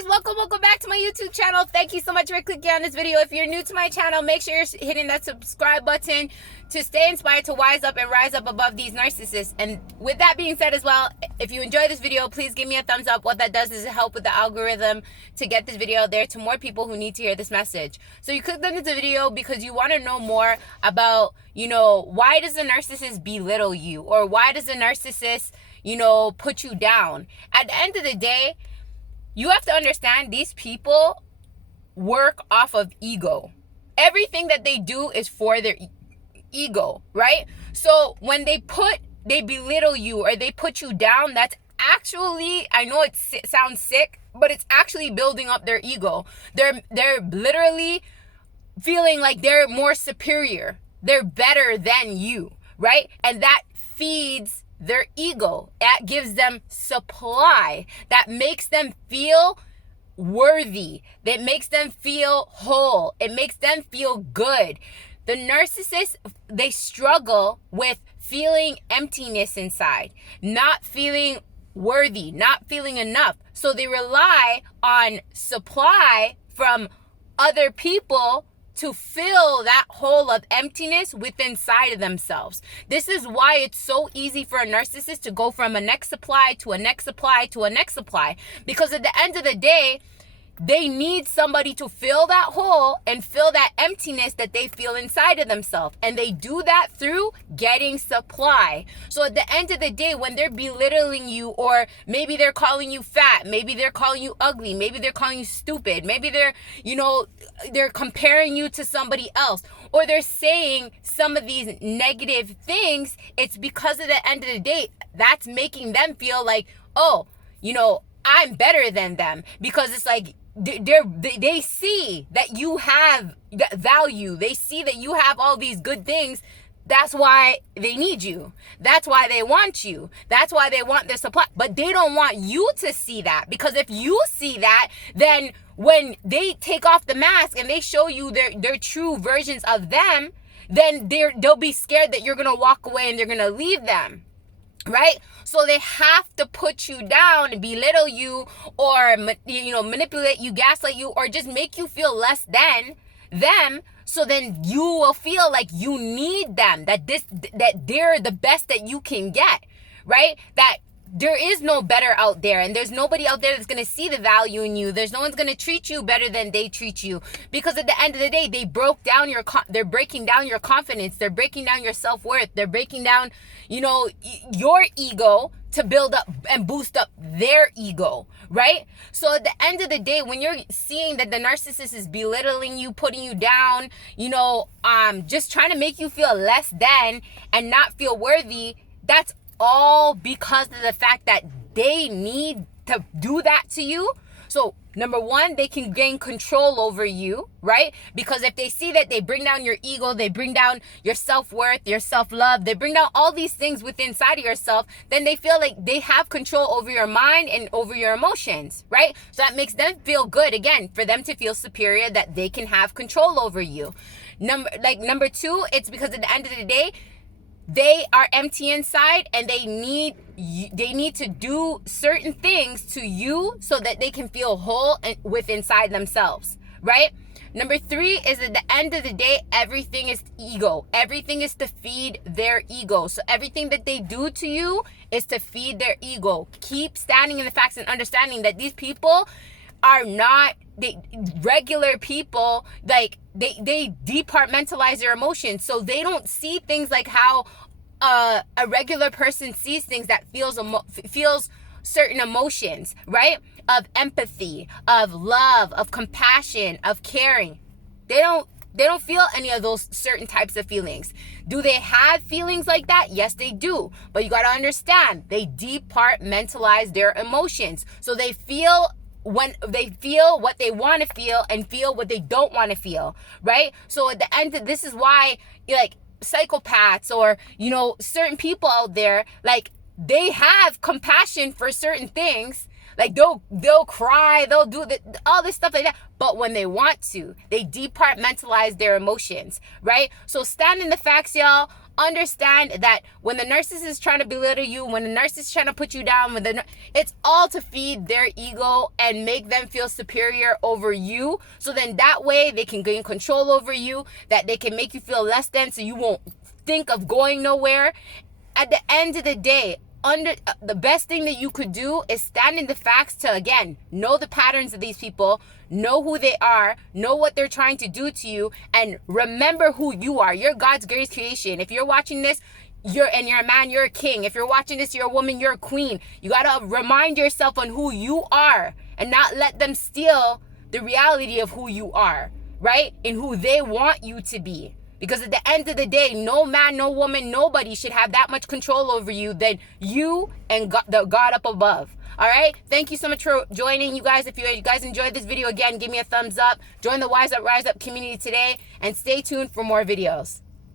guys, welcome back to my YouTube channel. Thank you so much for clicking on this video. If you're new to my channel, make sure you're hitting that subscribe button to stay inspired to wise up and rise up above these narcissists. And with that being said as well, if you enjoy this video, please give me a thumbs up. What that does is help with the algorithm to get this video out there to more people who need to hear this message. So you clicked on this video because you want to know more about, why does a narcissist belittle you? Or why does a narcissist, put you down? At the end of the day, you have to understand these people work off of ego. Everything that they do is for their ego, right? So when they belittle you or they put you down, that's actually, I know it sounds sick, but it's actually building up their ego. They're literally feeling like they're more superior. They're better than you, right? And that feeds their ego. That gives them supply. That makes them feel worthy. That makes them feel whole. It makes them feel good. The narcissists, they struggle with feeling emptiness inside, not feeling worthy, not feeling enough. So they rely on supply from other people to fill that hole of emptiness within inside of themselves. This is why it's so easy for a narcissist to go from a next supply to a next supply to a next supply. Because at the end of the day, they need somebody to fill that hole and fill that emptiness that they feel inside of themselves. And they do that through getting supply. So at the end of the day, when they're belittling you, or maybe they're calling you fat, maybe they're calling you ugly, maybe they're calling you stupid, maybe they're, they're comparing you to somebody else, or they're saying some of these negative things, it's because at the end of the day, that's making them feel like, oh, I'm better than them. Because it's like, they see that you have that value. They see that you have all these good things. That's why they need you. That's why they want you. That's why they want their supply. But they don't want you to see that. Because if you see that, then when they take off the mask and they show you their true versions of them, then they'll be scared that you're going to walk away and they're going to leave them. Right? So they have to put you down and belittle you, or manipulate you, gaslight you, or just make you feel less than them. So then you will feel like you need them, that they're the best that you can get, right? That there is no better out there, and there's nobody out there that's going to see the value in you. There's no one's going to treat you better than they treat you, because at the end of the day, they're breaking down your confidence. They're breaking down your self-worth. They're breaking down, your ego to build up and boost up their ego, right? So at the end of the day, when you're seeing that the narcissist is belittling you, putting you down, just trying to make you feel less than and not feel worthy, that's all because of the fact that they need to do that to you. So number one, they can gain control over you, right? Because if they see that they bring down your ego, they bring down your self-worth, your self-love, they bring down all these things within inside of yourself, then they feel like they have control over your mind and over your emotions, right? So that makes them feel good, again, for them to feel superior, that they can have control over you. Number two, it's because at the end of the day, they are empty inside, and they need to do certain things to you so that they can feel whole and inside themselves, right? Number three is at the end of the day, everything is ego. Everything is to feed their ego. So everything that they do to you is to feed their ego. Keep standing in the facts and understanding that these people are not regular people. Like they departmentalize their emotions, so they don't see things like how a regular person sees things, that feels certain emotions, right? Of empathy, of love, of compassion, of caring. They don't feel any of those certain types of feelings. Do they have feelings like that? Yes, they do. But you got to understand, they departmentalize their emotions. So they feel when they feel what they want to feel and feel what they don't want to feel, right? So at the end, this is why, like, psychopaths or, certain people out there, like, they have compassion for certain things. Like, they'll cry, they'll do all this stuff like that. But when they want to, they departmentalize their emotions, right? So stand in the facts, y'all. understand that when the narcissist is trying to belittle you, when the narcissist is trying to put you down, it's all to feed their ego and make them feel superior over you. So then that way they can gain control over you, that they can make you feel less than, so you won't think of going nowhere. At the end of the day, the best thing that you could do is stand in the facts to, again, know the patterns of these people, know who they are, know what they're trying to do to you, and remember who you are. You're God's greatest creation. If you're watching this, you're a man, you're a king. If you're watching this, you're a woman, you're a queen. You gotta remind yourself on who you are and not let them steal the reality of who you are, right? And who they want you to be. Because at the end of the day, no man, no woman, nobody should have that much control over you than you and God, the God up above. All right? Thank you so much for joining, you guys. If you guys enjoyed this video, again, give me a thumbs up. Join the Wise Up, Rise Up community today. And stay tuned for more videos.